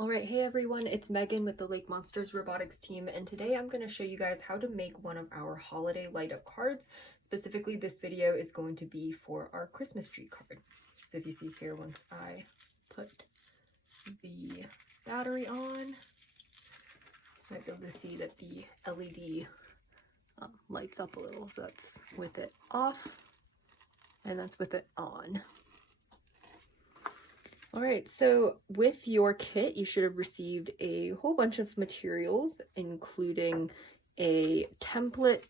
Alright, hey everyone, it's Megan with the Lake Monsters Robotics team, and today I'm going to show you guys how to make one of our holiday light up cards. Specifically, this video is going to be for our Christmas tree card. So if you see here, once I put the battery on, you might be able to see that the LED lights up a little. So that's with it off, and that's with it on. Alright, so with your kit, you should have received a whole bunch of materials, including a template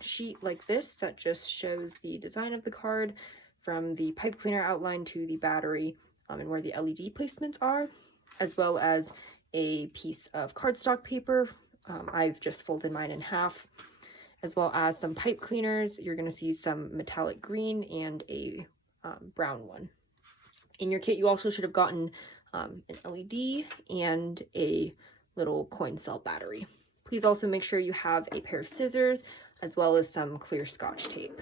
sheet like this that just shows the design of the card, from the pipe cleaner outline to the battery, and where the LED placements are, as well as a piece of cardstock paper. I've just folded mine in half, as well as some pipe cleaners. You're going to see some metallic green and a brown one. In your kit, you also should have gotten an LED and a little coin cell battery. Please also make sure you have a pair of scissors as well as some clear Scotch tape.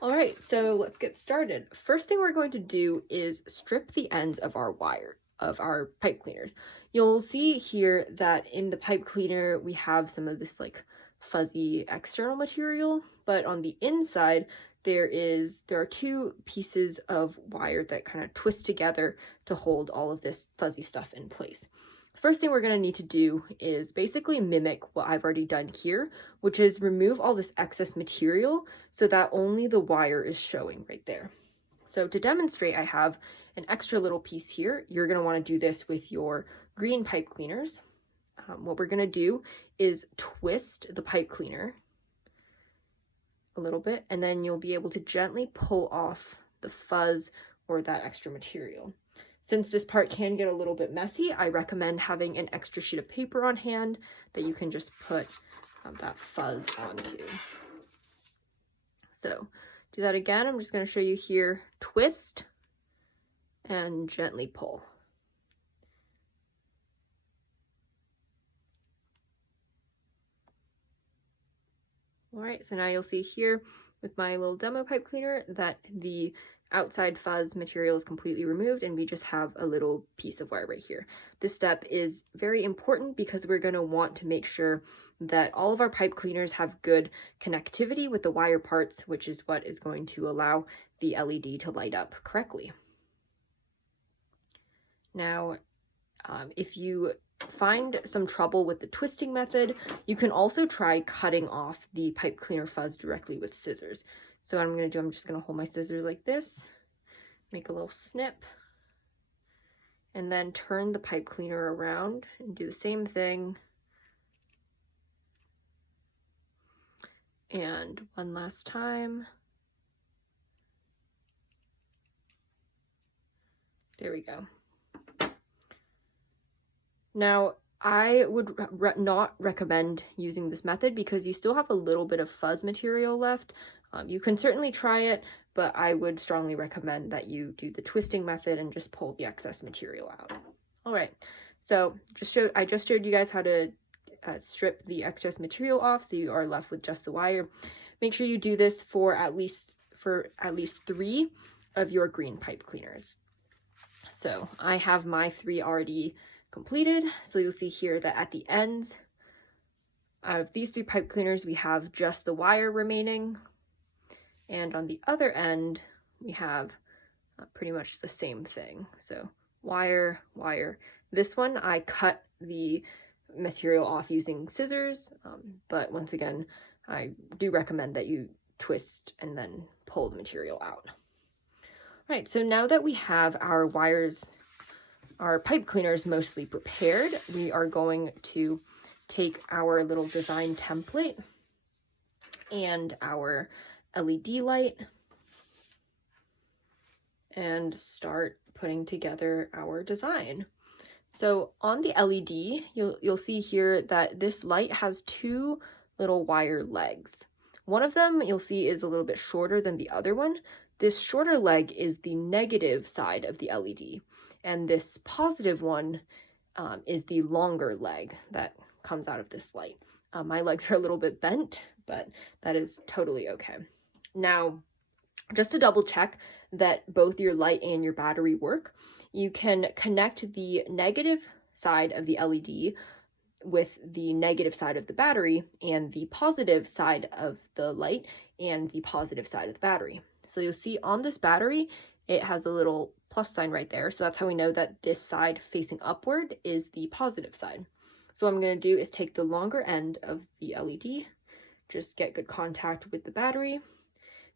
All right, so let's get started. First thing we're going to do is strip the ends of our wire, of our pipe cleaners. You'll see here that in the pipe cleaner, we have some of this like fuzzy external material, but on the inside, there are two pieces of wire that kind of twist together to hold all of this fuzzy stuff in place. The first thing we're going to need to do is basically mimic what I've already done here, which is remove all this excess material so that only the wire is showing right there. So to demonstrate, I have an extra little piece here. You're going to want to do this with your green pipe cleaners. What we're going to do is twist the pipe cleaner a little bit, and then you'll be able to gently pull off the fuzz or that extra material. Since this part can get a little bit messy, I recommend having an extra sheet of paper on hand that you can just put that fuzz onto. So do that again. I'm just going to show you here. Twist and gently pull. All right, so now you'll see here with my little demo pipe cleaner that the outside fuzz material is completely removed and we just have a little piece of wire right here. This step is very important because we're going to want to make sure that all of our pipe cleaners have good connectivity with the wire parts, which is what is going to allow the LED to light up correctly. Now, if you find some trouble with the twisting method, you can also try cutting off the pipe cleaner fuzz directly with scissors. So what I'm going to do, I'm just going to hold my scissors like this, make a little snip, and then turn the pipe cleaner around and do the same thing. And one last time. There we go. Now, I would not recommend using this method because you still have a little bit of fuzz material left. You can certainly try it, but I would strongly recommend that you do the twisting method and just pull the excess material out. All right, so I just showed you guys how to strip the excess material off so you are left with just the wire. Make sure you do this for at least 3 of your green pipe cleaners. So I have my 3 already completed. So you'll see here that at the ends of these 3 pipe cleaners, we have just the wire remaining. And on the other end, we have pretty much the same thing. So wire, wire. This one, I cut the material off using scissors, but once again, I do recommend that you twist and then pull the material out. All right, so now that we have our wires, our pipe cleaners mostly prepared, we are going to take our little design template and our LED light and start putting together our design. So on the LED, you'll see here that this light has 2 little wire legs. One of them you'll see is a little bit shorter than the other one. This shorter leg is the negative side of the LED. And this positive one is the longer leg that comes out of this light. My legs are a little bit bent, but that is totally okay. Now, just to double check that both your light and your battery work, you can connect the negative side of the LED with the negative side of the battery and the positive side of the light and the positive side of the battery. So you'll see on this battery, it has a little plus sign right there. So that's how we know that this side facing upward is the positive side. So what I'm going to do is take the longer end of the LED, just get good contact with the battery,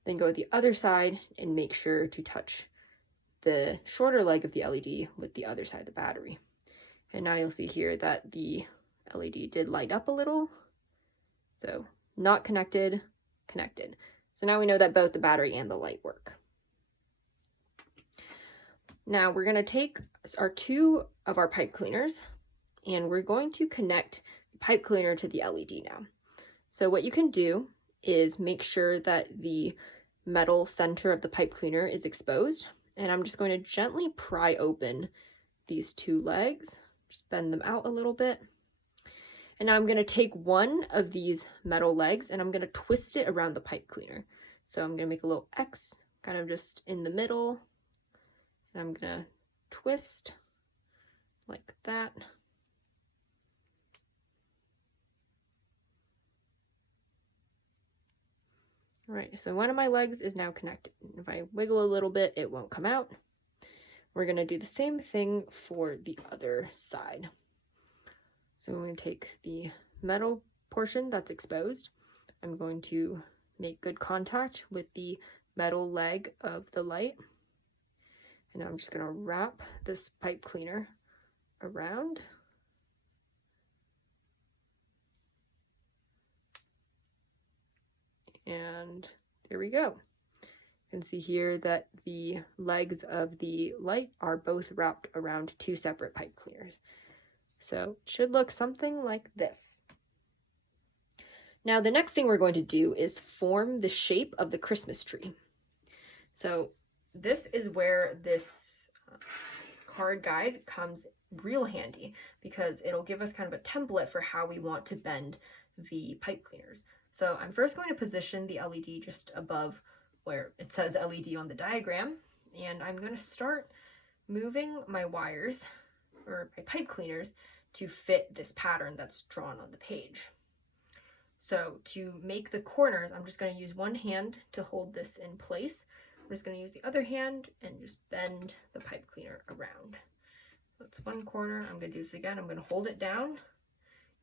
then go to the other side and make sure to touch the shorter leg of the LED with the other side of the battery. And now you'll see here that the LED did light up a little. So not connected, connected. So now we know that both the battery and the light work. Now we're going to take our two of our pipe cleaners and we're going to connect the pipe cleaner to the LED now. So what you can do is make sure that the metal center of the pipe cleaner is exposed. And I'm just going to gently pry open these two legs, just bend them out a little bit. And now I'm going to take one of these metal legs and I'm going to twist it around the pipe cleaner. So I'm going to make a little X kind of just in the middle. And I'm going to twist like that. All right, so one of my legs is now connected. If I wiggle a little bit, it won't come out. We're going to do the same thing for the other side. So I'm going to take the metal portion that's exposed. I'm going to make good contact with the metal leg of the light. And now I'm just going to wrap this pipe cleaner around. And there we go. You can see here that the legs of the light are both wrapped around two separate pipe cleaners. So it should look something like this. Now the next thing we're going to do is form the shape of the Christmas tree. So this is where this card guide comes real handy because it'll give us kind of a template for how we want to bend the pipe cleaners. So I'm first going to position the LED just above where it says LED on the diagram, and I'm going to start moving my wires or my pipe cleaners to fit this pattern that's drawn on the page. So to make the corners, I'm just going to use one hand to hold this in place. I'm just going to use the other hand and just bend the pipe cleaner around. That's one corner. I'm going to do this again. I'm going to hold it down,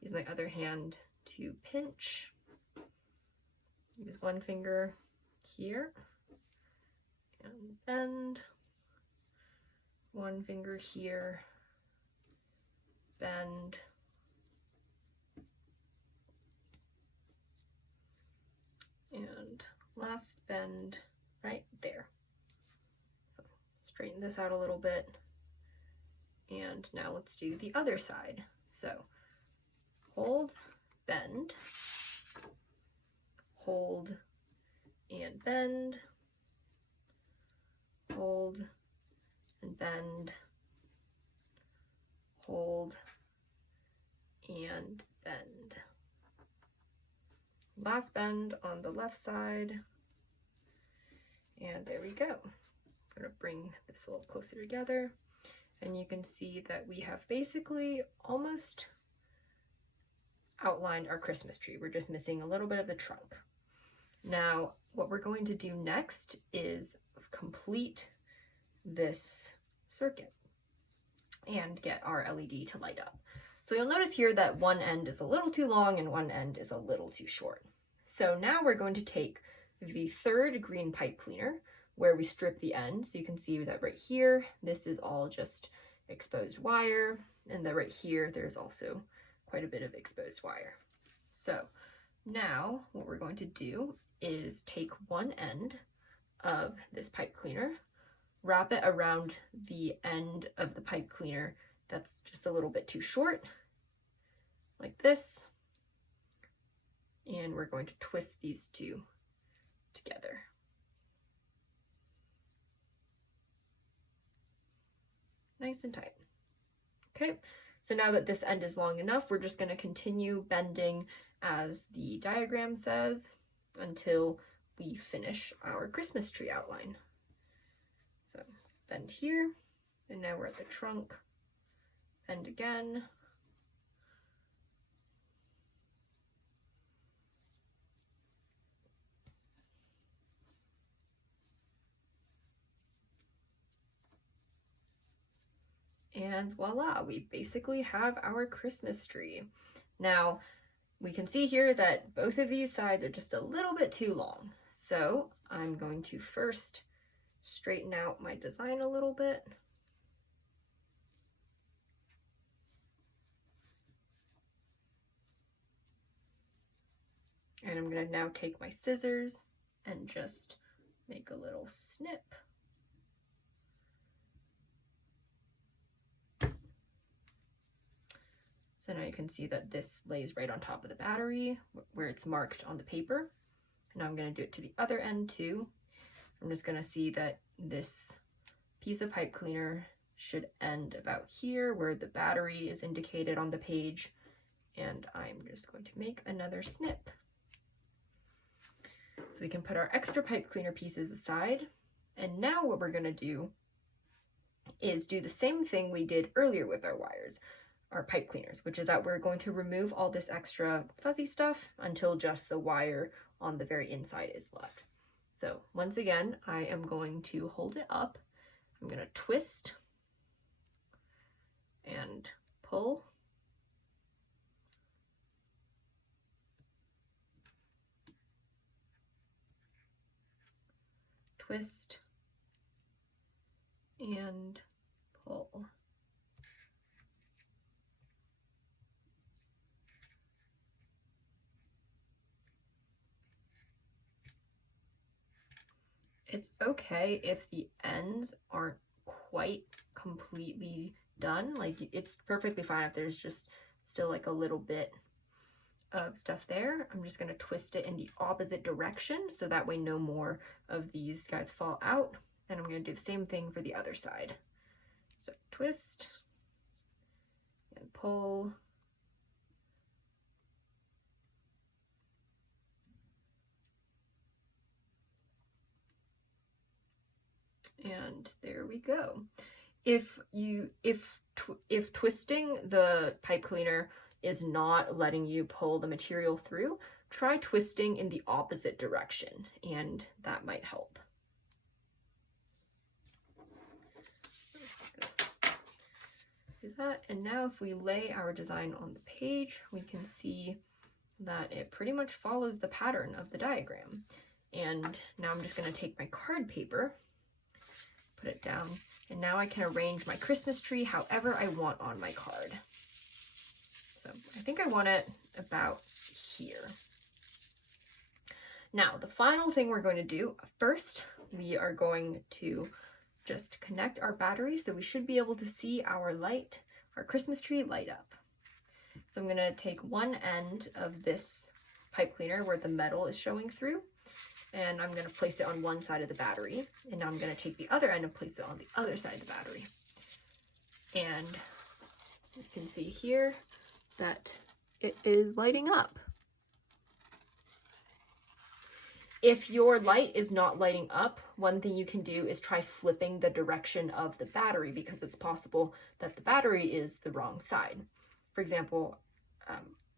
use my other hand to pinch. Use one finger here and bend, one finger here, bend, and last bend right there. So straighten this out a little bit, and now let's do the other side. So hold, bend, hold and bend, hold and bend, hold and bend. Last bend on the left side, and there we go. I'm going to bring this a little closer together, and you can see that we have basically almost outlined our Christmas tree. We're just missing a little bit of the trunk. Now, what we're going to do next is complete this circuit and get our LED to light up. So you'll notice here that one end is a little too long and one end is a little too short. So now we're going to take the third green pipe cleaner where we strip the end. So you can see that right here, this is all just exposed wire, and then right here, there's also quite a bit of exposed wire. So now what we're going to do is take one end of this pipe cleaner, wrap it around the end of the pipe cleaner that's just a little bit too short, like this, and we're going to twist these two together. Nice and tight. Okay, so now that this end is long enough, we're just going to continue bending as the diagram says until we finish our Christmas tree outline. So bend here And now we're at the trunk, and again. And voila, we basically have our Christmas tree. Now, we can see here that both of these sides are just a little bit too long. So I'm going to first straighten out my design a little bit. And I'm going to now take my scissors and just make a little snip. So now you can see that this lays right on top of the battery where it's marked on the paper. Now I'm going to do it to the other end too. I'm just going to see that this piece of pipe cleaner should end about here where the battery is indicated on the page. And I'm just going to make another snip. So we can put our extra pipe cleaner pieces aside. And now what we're going to do is do the same thing we did earlier with our wires, our pipe cleaners, which is that we're going to remove all this extra fuzzy stuff until just the wire on the very inside is left. So once again, I am going to hold it up. I'm going to twist and pull. Twist and pull. It's okay if the ends aren't quite completely done. Like, it's perfectly fine if there's just still like a little bit of stuff there. I'm just going to twist it in the opposite direction so that way no more of these guys fall out. And I'm going to do the same thing for the other side. So twist and pull. And there we go. If twisting the pipe cleaner is not letting you pull the material through, try twisting in the opposite direction, and that might help. Do that, and now if we lay our design on the page, we can see that it pretty much follows the pattern of the diagram. And now I'm just going to take my card paper, put it down, and now I can arrange my Christmas tree however I want on my card. So I think I want it about here. Now, the final thing we're going to do, first, we are going to just connect our battery, so we should be able to see our light, our Christmas tree light up. So I'm going to take one end of this pipe cleaner where the metal is showing through, and I'm going to place it on one side of the battery. And now I'm going to take the other end and place it on the other side of the battery. And you can see here that it is lighting up. If your light is not lighting up, one thing you can do is try flipping the direction of the battery, because it's possible that the battery is the wrong side. For example,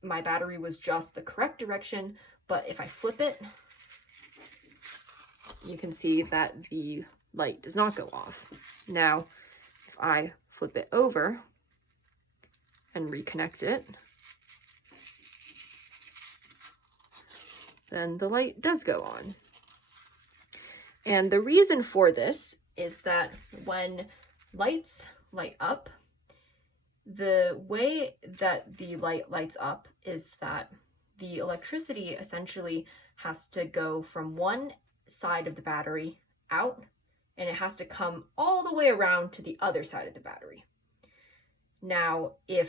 my battery was just the correct direction, but if I flip it, you can see that the light does not go off. Now, if I flip it over and reconnect it, then the light does go on. And the reason for this is that when lights light up, the way that the light lights up is that the electricity essentially has to go from one side of the battery out, and it has to come all the way around to the other side of the battery. Now the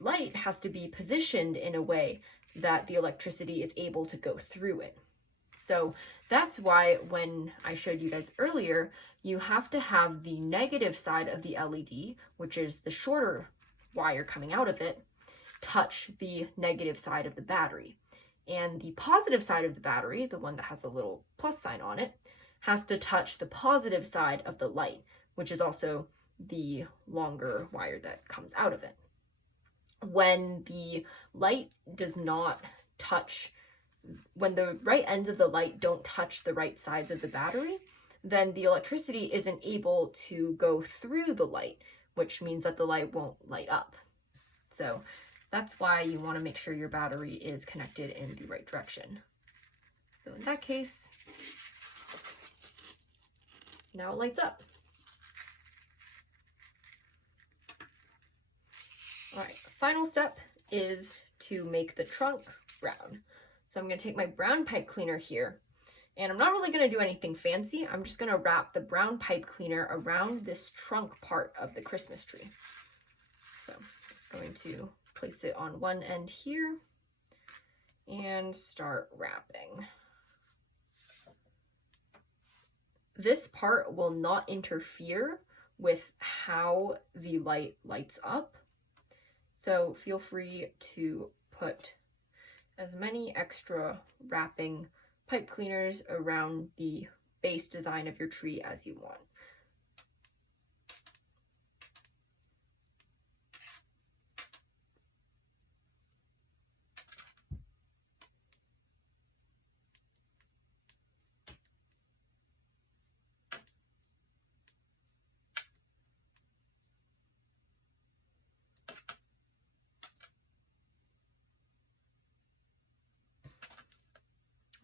light has to be positioned in a way that the electricity is able to go through it. So that's why when I showed you guys earlier, you have to have the negative side of the LED, which is the shorter wire coming out of it, touch the negative side of the battery. And the positive side of the battery, the one that has a little plus sign on it, has to touch the positive side of the light, which is also the longer wire that comes out of it. When the light does not touch, when the right ends of the light don't touch the right sides of the battery, then the electricity isn't able to go through the light, which means that the light won't light up. So that's why you want to make sure your battery is connected in the right direction. So in that case, now it lights up. All right, final step is to make the trunk brown. So I'm going to take my brown pipe cleaner here, and I'm not really going to do anything fancy. I'm just going to wrap the brown pipe cleaner around this trunk part of the Christmas tree. So I'm just going to place it on one end here and start wrapping. This part will not interfere with how the light lights up. So feel free to put as many extra wrapping pipe cleaners around the base design of your tree as you want.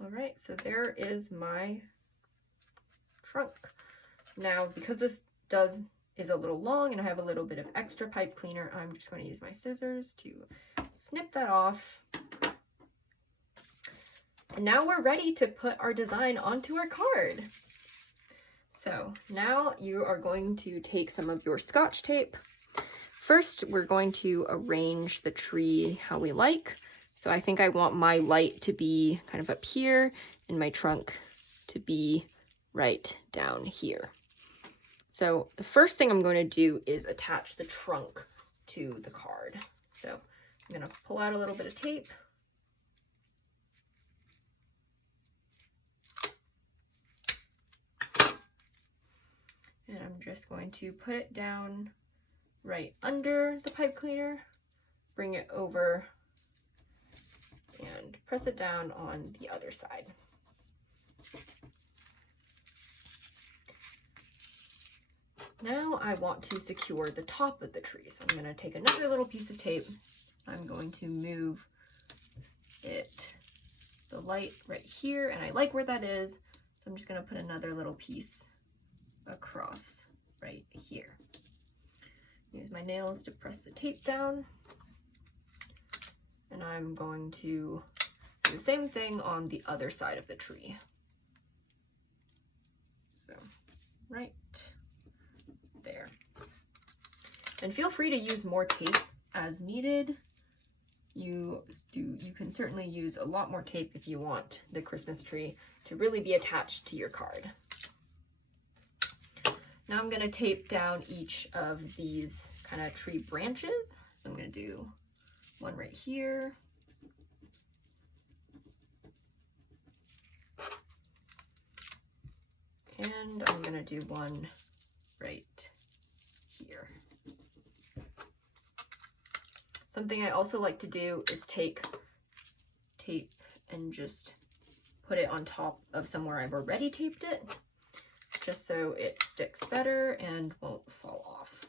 All right, so there is my trunk. Now, because this is a little long and I have a little bit of extra pipe cleaner, I'm just going to use my scissors to snip that off. And now we're ready to put our design onto our card. So now you are going to take some of your Scotch tape. First, we're going to arrange the tree how we like. So I think I want my light to be kind of up here and my trunk to be right down here. So the first thing I'm going to do is attach the trunk to the card. So I'm going to pull out a little bit of tape. And I'm just going to put it down right under the pipe cleaner, bring it over, and press it down on the other side. Now I want to secure the top of the tree. So I'm going to take another little piece of tape. I'm going to move the light right here, and I like where that is. So I'm just going to put another little piece across right here. Use my nails to press the tape down. And I'm going to do the same thing on the other side of the tree. So right there. And feel free to use more tape as needed. You can certainly use a lot more tape if you want the Christmas tree to really be attached to your card. Now I'm going to tape down each of these kind of tree branches. So I'm going to do one right here. And I'm going to do one right here. Something I also like to do is take tape and just put it on top of somewhere I've already taped it, just so it sticks better and won't fall off.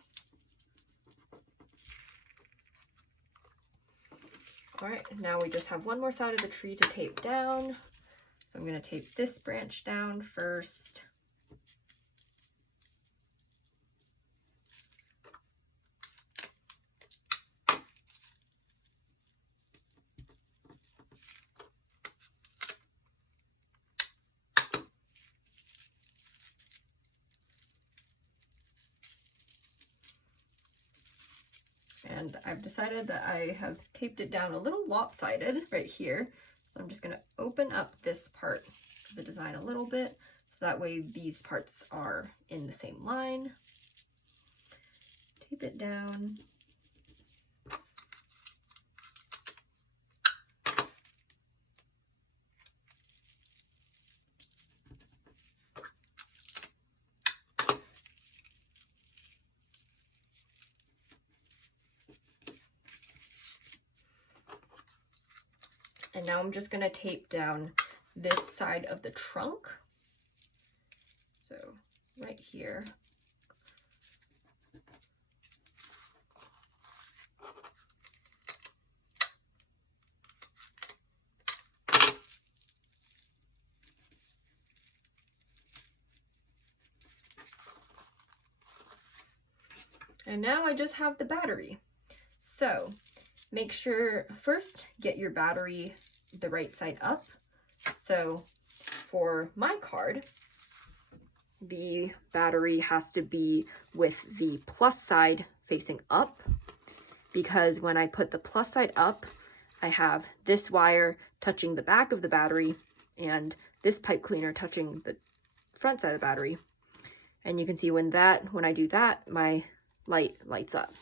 All right, now we just have one more side of the tree to tape down. So I'm going to tape this branch down first. And I've decided that I have taped it down a little lopsided right here. So I'm just going to open up this part of the design a little bit, so that way these parts are in the same line. Tape it down. And now I'm just going to tape down this side of the trunk. So right here. And now I just have the battery. So make sure first get your battery the right side up. So for my card, the battery has to be with the plus side facing up, because when I put the plus side up, I have this wire touching the back of the battery and this pipe cleaner touching the front side of the battery. And you can see when I do that, my light lights up.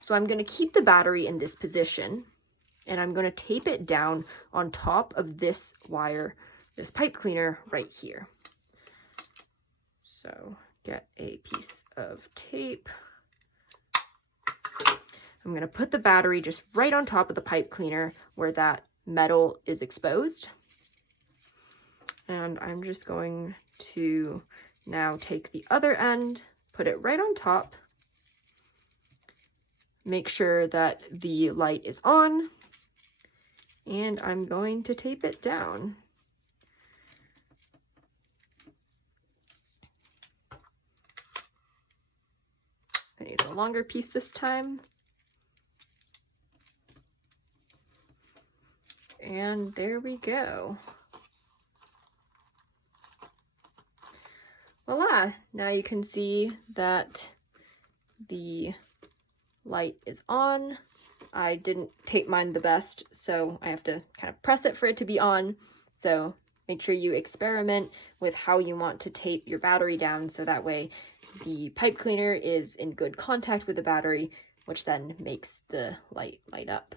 So I'm going to keep the battery in this position, and I'm going to tape it down on top of this wire, this pipe cleaner right here. So get a piece of tape. I'm going to put the battery just right on top of the pipe cleaner where that metal is exposed. And I'm just going to now take the other end, put it right on top. Make sure that the light is on, and I'm going to tape it down. I need a longer piece this time. And there we go. Voila! Now you can see that the light is on. I didn't tape mine the best, so I have to kind of press it for it to be on. So make sure you experiment with how you want to tape your battery down, so that way the pipe cleaner is in good contact with the battery, which then makes the light light up.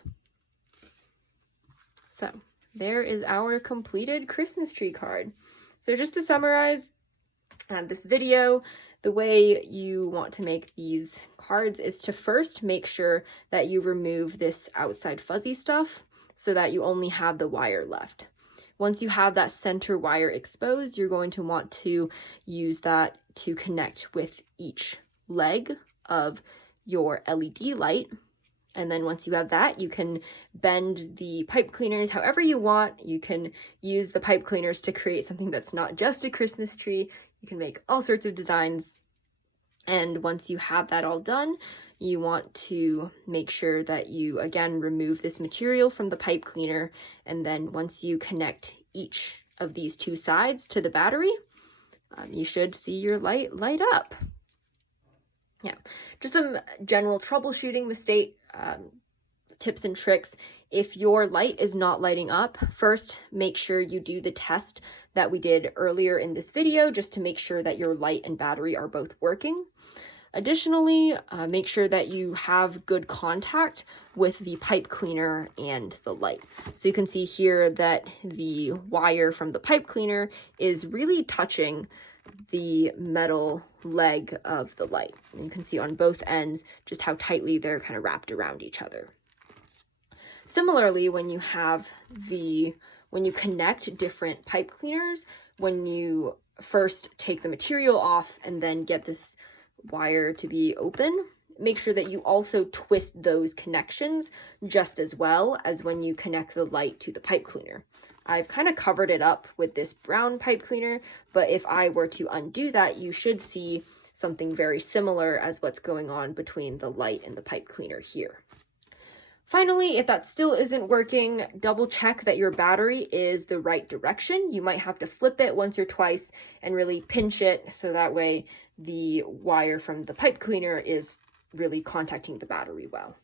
So there is our completed Christmas tree card. So just to summarize this video, the way you want to make these cards is to first make sure that you remove this outside fuzzy stuff so that you only have the wire left. Once you have that center wire exposed, you're going to want to use that to connect with each leg of your LED light. And then once you have that, you can bend the pipe cleaners however you want. You can use the pipe cleaners to create something that's not just a Christmas tree. You can make all sorts of designs. And once you have that all done, you want to make sure that you, again, remove this material from the pipe cleaner. And then once you connect each of these two sides to the battery, you should see your light light up. Yeah, just some general troubleshooting mistake tips and tricks. If your light is not lighting up, first make sure you do the test that we did earlier in this video, just to make sure that your light and battery are both working. Additionally, make sure that you have good contact with the pipe cleaner and the light. So you can see here that the wire from the pipe cleaner is really touching the metal leg of the light. And you can see on both ends just how tightly they're kind of wrapped around each other. Similarly, when you connect different pipe cleaners, when you first take the material off and then get this wire to be open, make sure that you also twist those connections just as well as when you connect the light to the pipe cleaner. I've kind of covered it up with this brown pipe cleaner, but if I were to undo that, you should see something very similar as what's going on between the light and the pipe cleaner here. Finally, if that still isn't working, double check that your battery is the right direction. You might have to flip it once or twice and really pinch it so that way the wire from the pipe cleaner is really contacting the battery well.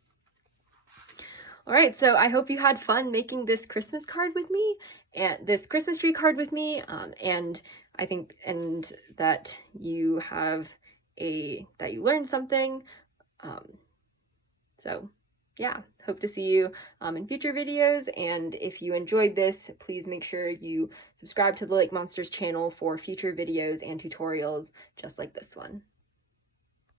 All right, so I hope you had fun making this Christmas card with me, and this Christmas tree card with me, and I think that you learned something. So yeah, hope to see you in future videos, and if you enjoyed this, please make sure you subscribe to the Lake Monsters channel for future videos and tutorials just like this one.